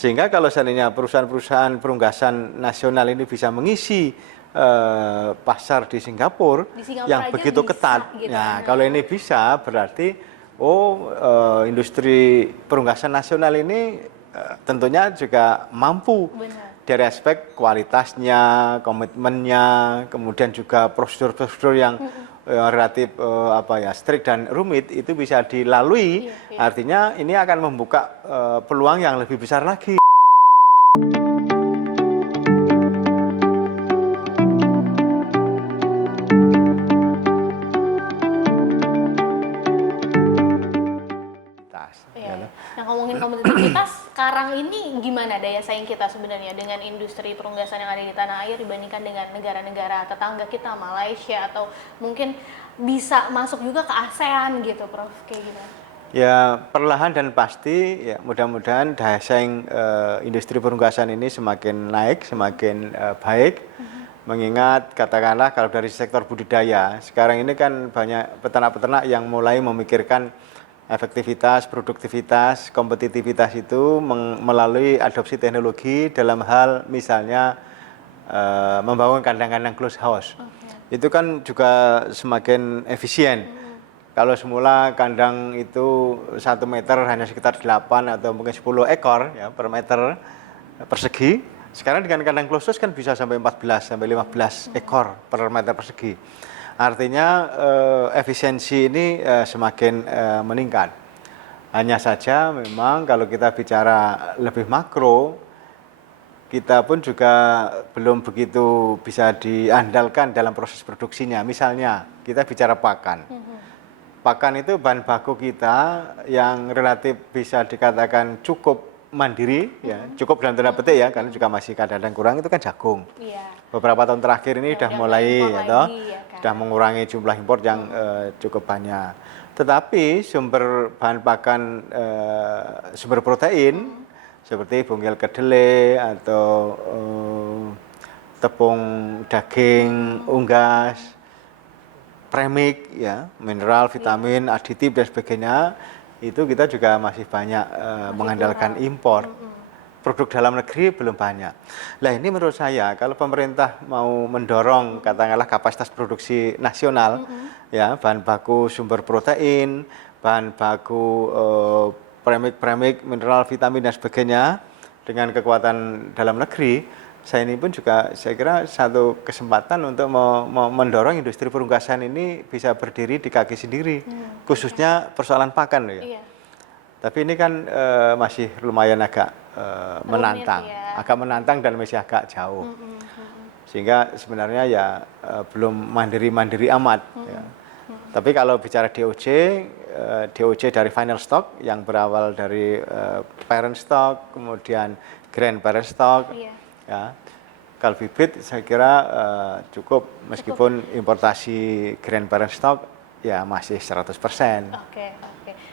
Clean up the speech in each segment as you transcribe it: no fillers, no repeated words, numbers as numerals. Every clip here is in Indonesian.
Sehingga kalau seandainya perusahaan-perusahaan perunggasan nasional ini bisa mengisi pasar di Singapura yang aja begitu bisa, ketat. gitu. Nah, kalau ini bisa berarti industri perunggasan nasional ini tentunya juga mampu. Benar. Dari aspek kualitasnya, komitmennya, kemudian juga prosedur-prosedur yang relatif strict dan rumit itu bisa dilalui. Iya, iya. Artinya ini akan membuka peluang yang lebih besar lagi. Nah, ngomongin kompetitivitas, sekarang ini gimana daya saing kita sebenarnya dengan industri perunggasan yang ada di tanah air dibandingkan dengan negara-negara tetangga kita, Malaysia, atau mungkin bisa masuk juga ke ASEAN gitu, Prof? Kayak gimana? Ya, perlahan dan pasti ya mudah-mudahan daya saing industri perunggasan ini semakin naik, semakin baik. Mengingat katakanlah kalau dari sektor budidaya, sekarang ini kan banyak peternak-peternak yang mulai memikirkan efektivitas, produktivitas, kompetitivitas itu melalui adopsi teknologi dalam hal misalnya membangun kandang-kandang close house. Itu kan juga semakin efisien. Kalau semula kandang itu 1 meter hanya sekitar 8 atau mungkin 10 ekor ya, per meter persegi. Sekarang dengan kandang close house kan bisa sampai 14 sampai 15 ekor per meter persegi. Artinya efisiensi ini semakin meningkat. Hanya saja memang kalau kita bicara lebih makro, kita pun juga belum begitu bisa diandalkan dalam proses produksinya. Misalnya kita bicara pakan. Pakan itu bahan baku kita yang relatif bisa dikatakan cukup mandiri, ya, cukup dalam tanda petik ya, karena juga masih kadang-kadang kurang, itu kan jagung. Iya. Beberapa tahun terakhir ini sudah mulai, ya, kan? Kan? Sudah mengurangi jumlah impor yang cukup banyak. Tetapi sumber bahan pakan, sumber protein seperti bungil kedelai atau tepung daging, unggas, premik, ya, mineral, vitamin, aditif dan sebagainya, itu kita juga masih banyak mengandalkan impor. Produk dalam negeri belum banyak. Nah, ini menurut saya kalau pemerintah mau mendorong katakanlah kapasitas produksi nasional, ya, bahan baku sumber protein, bahan baku premik-premik, mineral, vitamin dan sebagainya dengan kekuatan dalam negeri, saya ini pun juga saya kira satu kesempatan untuk mendorong industri perunggasan ini bisa berdiri di kaki sendiri, khususnya persoalan pakan, ya. Iya. Tapi ini kan masih lumayan agak menantang, ya. agak menantang dan masih agak jauh. Sehingga sebenarnya ya belum mandiri-mandiri amat. Ya. Tapi kalau bicara DOC dari final stock yang berawal dari parent stock, kemudian grand parent stock, ya. Kalau bibit saya kira cukup meskipun importasi grand parent stock ya masih 100%. Oke.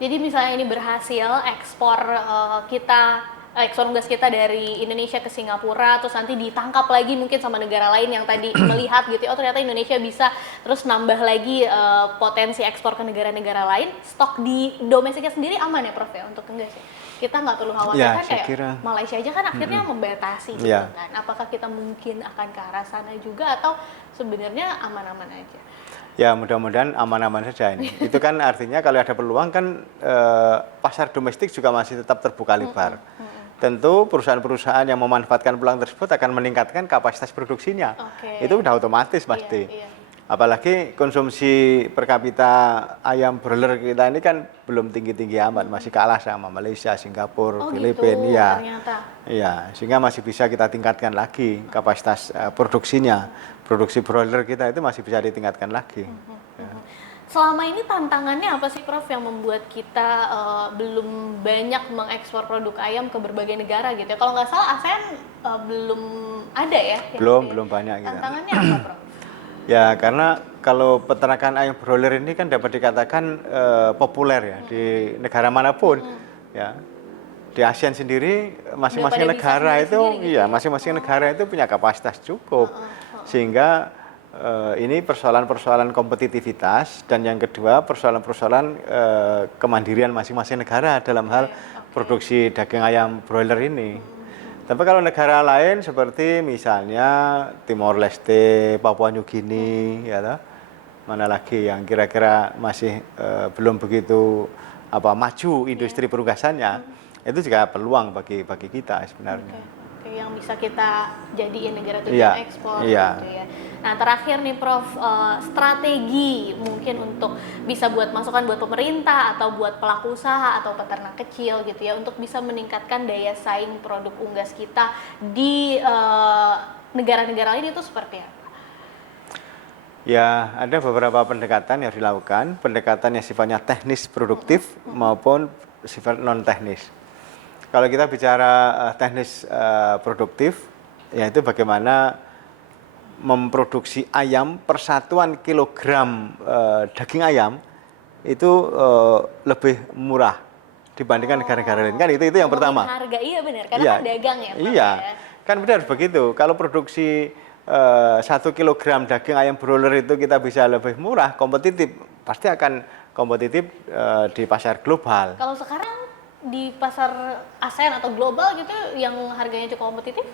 Jadi misalnya ini berhasil ekspor ekspor unggas kita dari Indonesia ke Singapura, terus nanti ditangkap lagi mungkin sama negara lain yang tadi melihat gitu, oh ternyata Indonesia bisa terus nambah lagi potensi ekspor ke negara-negara lain, stok di domestiknya sendiri aman ya Prof ya untuk unggas ya? Kita nggak perlu khawatir ya, kan kayak Malaysia aja kan akhirnya membatasi gitu kan, apakah kita mungkin akan ke arah sana juga atau sebenarnya aman-aman aja? Ya mudah-mudahan aman-aman saja ini. Itu kan artinya kalau ada peluang kan pasar domestik juga masih tetap terbuka lebar. Tentu perusahaan-perusahaan yang memanfaatkan peluang tersebut akan meningkatkan kapasitas produksinya. Itu udah otomatis pasti. Iya. Apalagi konsumsi per kapita ayam broiler kita ini kan belum tinggi-tinggi amat, masih kalah sama Malaysia, Singapura, Filipina, gitu, ya. Ternyata. Iya, sehingga masih bisa kita tingkatkan lagi kapasitas produksinya. Produksi broiler kita itu masih bisa ditingkatkan lagi. Selama ini tantangannya apa sih Prof yang membuat kita belum banyak mengekspor produk ayam ke berbagai negara gitu ya? Kalau nggak salah ASEAN belum ada ya? Belum banyak gitu. Tantangannya apa Prof? Ya karena kalau peternakan ayam broiler ini kan dapat dikatakan populer ya di negara manapun, ya. Di ASEAN sendiri masing-masing negara itu, iya masing-masing negara itu punya kapasitas cukup, sehingga ini persoalan-persoalan kompetitivitas dan yang kedua persoalan-persoalan kemandirian masing-masing negara dalam hal produksi daging ayam broiler ini. Tapi kalau negara lain seperti misalnya Timor Leste, Papua New Guinea, ya toh, mana lagi yang kira-kira masih belum begitu maju industri perunggasannya, itu juga peluang bagi kita sebenarnya. Oke, yang bisa kita jadiin negara tujuan Iya, ekspor iya. gitu ya. Nah terakhir nih Prof, strategi mungkin untuk bisa buat masukan buat pemerintah atau buat pelaku usaha atau peternak kecil gitu ya untuk bisa meningkatkan daya saing produk unggas kita di negara-negara lain itu seperti apa? Ya, ada beberapa pendekatan yang dilakukan, pendekatan yang sifatnya teknis produktif maupun sifat non teknis. Kalau kita bicara teknis produktif, yaitu bagaimana memproduksi ayam persatuan kilogram daging ayam itu lebih murah dibandingkan negara-negara lain. Kan itu yang pertama. Harga, iya benar, karena Iya, kan dagang ya. iya, Ya. kan benar begitu. Kalau produksi 1 kilogram daging ayam broiler itu kita bisa lebih murah, kompetitif, pasti akan kompetitif di pasar global. Kalau sekarang di pasar ASEAN atau global gitu yang harganya cukup kompetitif?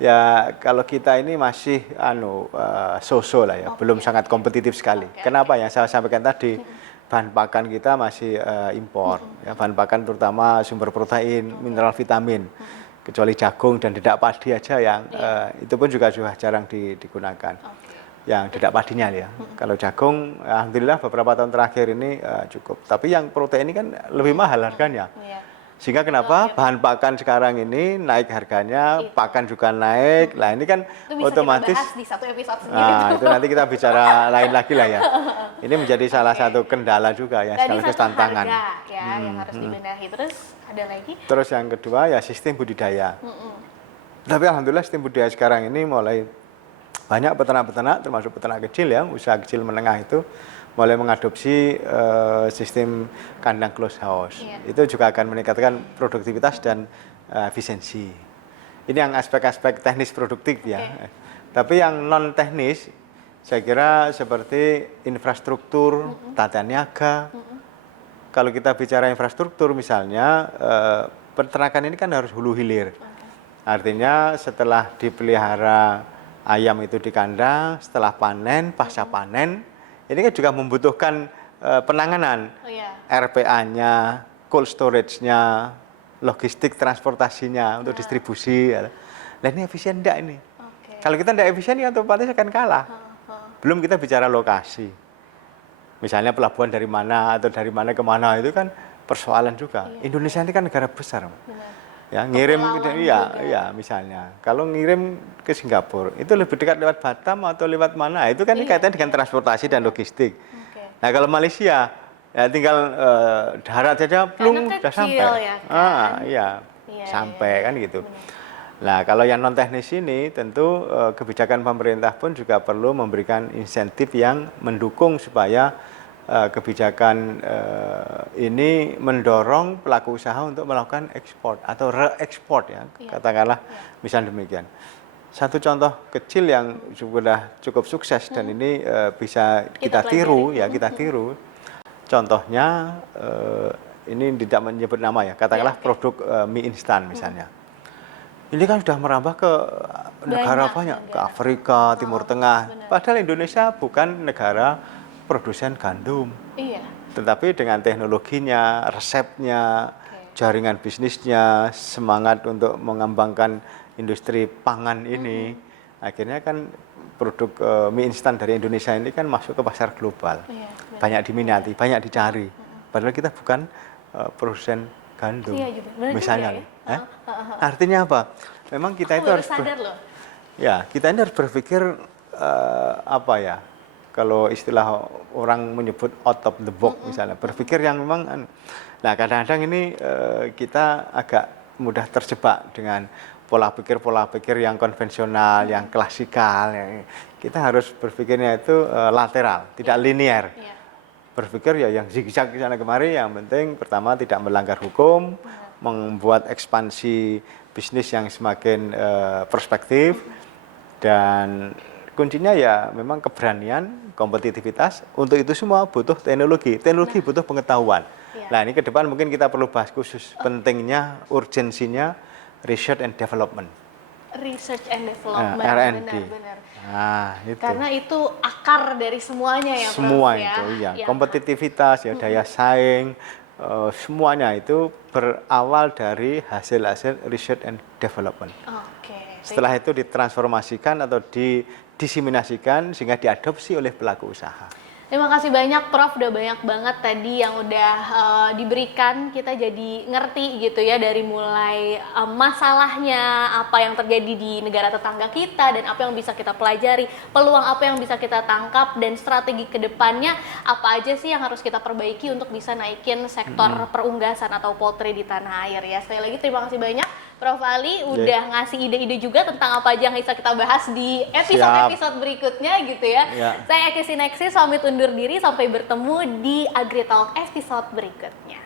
Ya kalau kita ini masih so-so lah ya, belum sangat kompetitif sekali. Kenapa ya? Saya sampaikan tadi, bahan pakan kita masih impor, ya, bahan pakan terutama sumber protein, mineral, vitamin, kecuali jagung dan dedak padi aja yang itu pun juga jarang digunakan. Yang dedak padinya ya. Kalau jagung, alhamdulillah beberapa tahun terakhir ini cukup. Tapi yang protein ini kan lebih mahal harganya. Sehingga kenapa bahan pakan sekarang ini naik harganya, pakan juga naik. Lah ini kan itu bisa otomatis. kita bahas di satu episode sendiri. Nah, itu nanti kita bicara lain lagi lah ya. Ini menjadi salah satu kendala juga ya, sekaligus tantangan. Harga ya yang harus dibenahi. Terus ada lagi? Terus yang kedua ya sistem budidaya. Tapi alhamdulillah sistem budidaya sekarang ini mulai banyak peternak-peternak, termasuk peternak kecil ya, usaha kecil menengah itu mulai mengadopsi sistem kandang close house. Itu juga akan meningkatkan produktivitas dan efisiensi. Ini yang aspek-aspek teknis produktif ya. Tapi yang non teknis, saya kira seperti infrastruktur, tata niaga. Kalau kita bicara infrastruktur misalnya, peternakan ini kan harus hulu hilir. Artinya setelah dipelihara ayam itu di kandang, setelah panen, pasca panen, ini kan juga membutuhkan penanganan, RPA-nya, cold storage-nya, logistik transportasinya untuk distribusi. Nah ini efisien enggak ini? Kalau kita enggak efisien, ya otomatis akan kalah. Belum kita bicara lokasi. Misalnya pelabuhan dari mana atau dari mana ke mana itu kan persoalan juga. Indonesia ini kan negara besar. Ya, ngirim iya misalnya. Kalau ngirim ke Singapura itu lebih dekat lewat Batam atau lewat mana? Itu kan kaitannya dengan transportasi dan logistik. Nah, kalau Malaysia ya tinggal darat saja plung sudah sampai. Ya, kan? Sampai kan gitu. Nah, kalau yang non teknis ini tentu kebijakan pemerintah pun juga perlu memberikan insentif yang mendukung supaya kebijakan ini mendorong pelaku usaha untuk melakukan ekspor atau re-ekspor ya, katakanlah misalnya demikian. Satu contoh kecil yang sudah cukup sukses dan ini bisa kita tiru ya, kita tiru. Contohnya ini tidak menyebut nama ya, katakanlah produk mie instan misalnya. Ini kan sudah merambah ke negara banyak, ke Afrika, Timur Tengah. Padahal Indonesia bukan negara produsen gandum. Tetapi dengan teknologinya, resepnya, jaringan bisnisnya, semangat untuk mengembangkan industri pangan ini, akhirnya kan produk mie instan dari Indonesia ini kan masuk ke pasar global. Banyak diminati, banyak dicari. Padahal kita bukan produsen gandum. Misalnya. Artinya apa? Memang kita itu harus kita ini harus berpikir kalau istilah orang menyebut out of the box misalnya, berpikir yang memang, nah kadang-kadang ini kita agak mudah terjebak dengan pola pikir yang konvensional, yang klasikal. Kita harus berpikirnya itu lateral, tidak linear. Berpikir ya yang zigzag ke sana kemari, yang penting pertama tidak melanggar hukum, membuat ekspansi bisnis yang semakin perspektif, dan kuncinya ya memang keberanian, kompetitivitas. Untuk itu semua butuh teknologi. Teknologi butuh pengetahuan. Iya. Nah, ini ke depan mungkin kita perlu bahas khusus pentingnya, urgensinya research and development. Research and development, R&D. benar-benar. Nah, itu. Karena itu akar dari semuanya ya, Prof, Semua ya. itu, ya. Yang- Kompetitivitas, ya, daya saing, semuanya itu berawal dari hasil-hasil research and development. Oke. Setelah itu ditransformasikan atau didiseminasikan sehingga diadopsi oleh pelaku usaha. Terima kasih banyak Prof, udah banyak banget tadi yang udah diberikan, kita jadi ngerti gitu ya, dari mulai masalahnya, apa yang terjadi di negara tetangga kita dan apa yang bisa kita pelajari, peluang apa yang bisa kita tangkap, dan strategi kedepannya apa aja sih yang harus kita perbaiki untuk bisa naikin sektor perunggasan atau poultry di tanah air ya. Sekali lagi terima kasih banyak Prof Ali udah ngasih ide-ide juga tentang apa aja yang bisa kita bahas di episode-episode berikutnya gitu ya. Ya. Saya Eki Sineksis pamit undur diri, sampai bertemu di AgriTalk episode berikutnya.